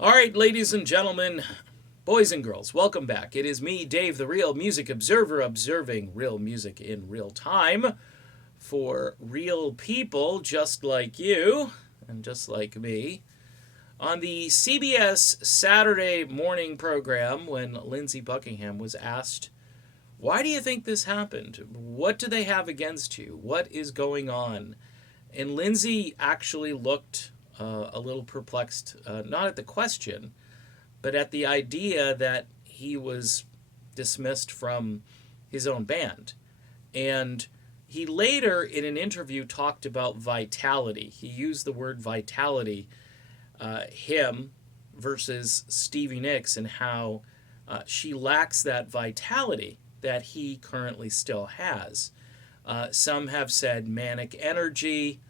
All right, ladies and gentlemen, boys and girls, welcome back. It is me, Dave, the Real Music Observer, observing real music in real time for real people just like you and just like me. On the CBS Saturday morning program, when Lindsey Buckingham was asked, "Why do you think this happened? What do they have against you? What is going on?" And Lindsey actually looked a little perplexed, not at the question, but at the idea that he was dismissed from his own band. And he later, in an interview, talked about vitality. He used the word vitality, him versus Stevie Nicks, and how she lacks that vitality that he currently still has. Some have said manic energy,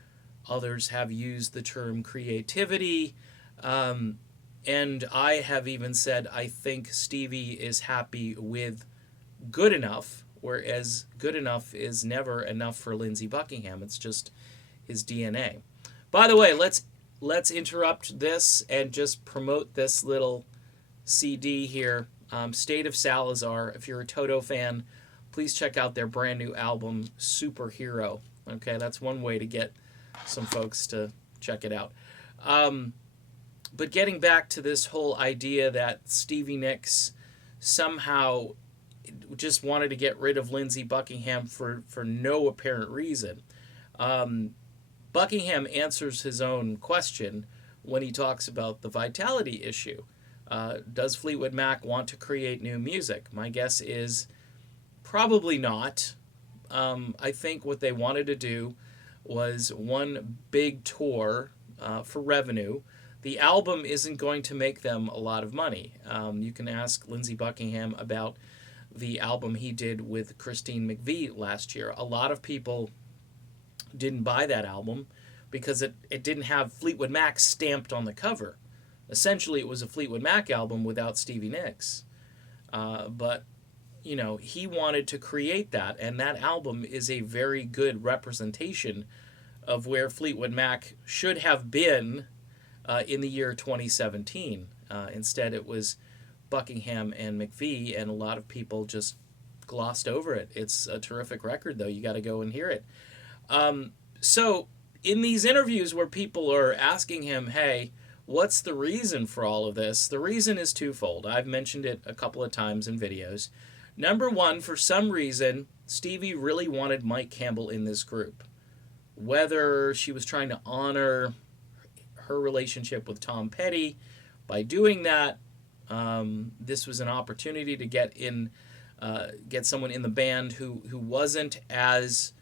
others have used the term creativity. And I have even said I think Stevie is happy with good enough, whereas good enough is never enough for Lindsey Buckingham. It's just his DNA. By the way, let's interrupt this and just promote this little CD here, State of Salazar. If you're a Toto fan, please check out their brand new album, Superhero. Okay, that's one way to get some folks to check it out. But getting back to this whole idea that Stevie Nicks somehow just wanted to get rid of Lindsey Buckingham for no apparent reason. Buckingham answers his own question when he talks about the vitality issue. Does Fleetwood Mac want to create new music? My guess is probably not. I think what they wanted to do was one big tour for revenue. The album isn't going to make them a lot of money. You can ask Lindsey Buckingham about the album he did with Christine McVie last year. A lot of people didn't buy that album because it didn't have Fleetwood Mac stamped on the cover. Essentially, it was a Fleetwood Mac album without Stevie Nicks. But, you know, he wanted to create that, and that album is a very good representation of where Fleetwood Mac should have been in the year 2017. Instead, it was Buckingham and McVie, and a lot of people just glossed over it. It's a terrific record, though. You got to go and hear it. So, in these interviews where people are asking him, hey, what's the reason for all of this? The reason is twofold. I've mentioned it a couple of times in videos. Number one, for some reason, Stevie really wanted Mike Campbell in this group. Whether she was trying to honor her relationship with Tom Petty by doing that, this was an opportunity to get someone in the band who wasn't as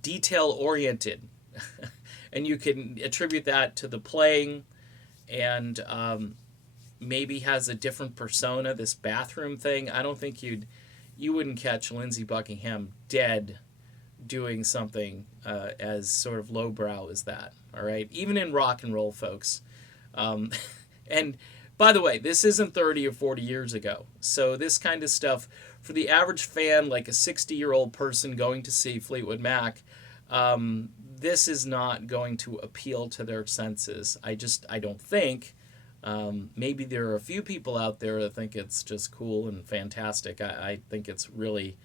detail oriented, and you can attribute that to the playing, and maybe has a different persona. This bathroom thing, I don't think you wouldn't catch Lindsey Buckingham dead doing something as sort of lowbrow as that. All right, even in rock and roll, folks. And by the way, this isn't 30 or 40 years ago. So this kind of stuff, for the average fan, like a 60-year-old person going to see Fleetwood Mac, this is not going to appeal to their senses. I don't think. Maybe there are a few people out there that think it's just cool and fantastic. I think it's really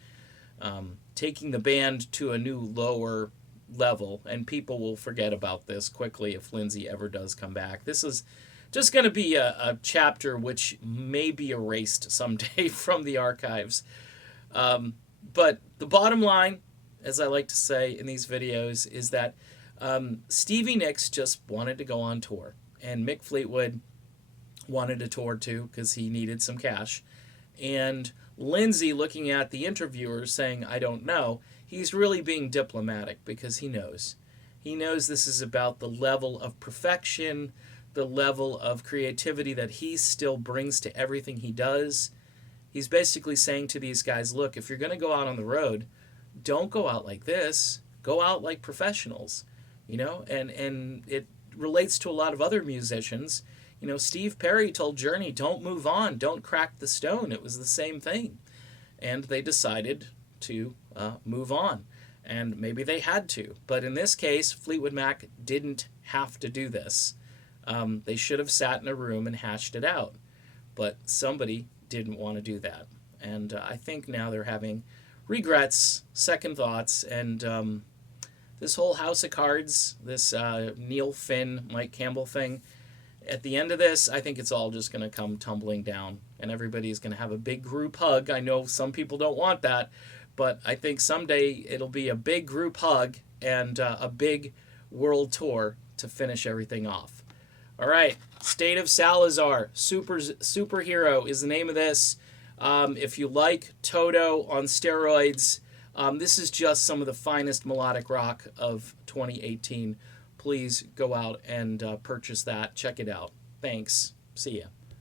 taking the band to a new lower level, and people will forget about this quickly if Lindsey ever does come back. This is just going to be a chapter which may be erased someday from the archives. But the bottom line, as I like to say in these videos, is that Stevie Nicks just wanted to go on tour, and Mick Fleetwood wanted to tour too because he needed some cash. And Lindsey, looking at the interviewers, saying, I don't know, he's really being diplomatic because he knows. He knows this is about the level of perfection, the level of creativity that he still brings to everything he does. He's basically saying to these guys, look, if you're going to go out on the road, don't go out like this. Go out like professionals, you know? And it relates to a lot of other musicians. You know, Steve Perry told Journey, don't move on, don't crack the stone. It was the same thing. And they decided to move on. And maybe they had to. But in this case, Fleetwood Mac didn't have to do this. They should have sat in a room and hashed it out, but somebody didn't want to do that. And I think now they're having regrets, second thoughts, and this whole House of Cards, this Neil Finn, Mike Campbell thing, at the end of this, I think it's all just going to come tumbling down, and everybody's going to have a big group hug. I know some people don't want that, but I think someday it'll be a big group hug and a big world tour to finish everything off. All right, State of Salazar, Superhero is the name of this. If you like Toto on steroids, this is just some of the finest melodic rock of 2018. Please go out and purchase that. Check it out. Thanks. See ya.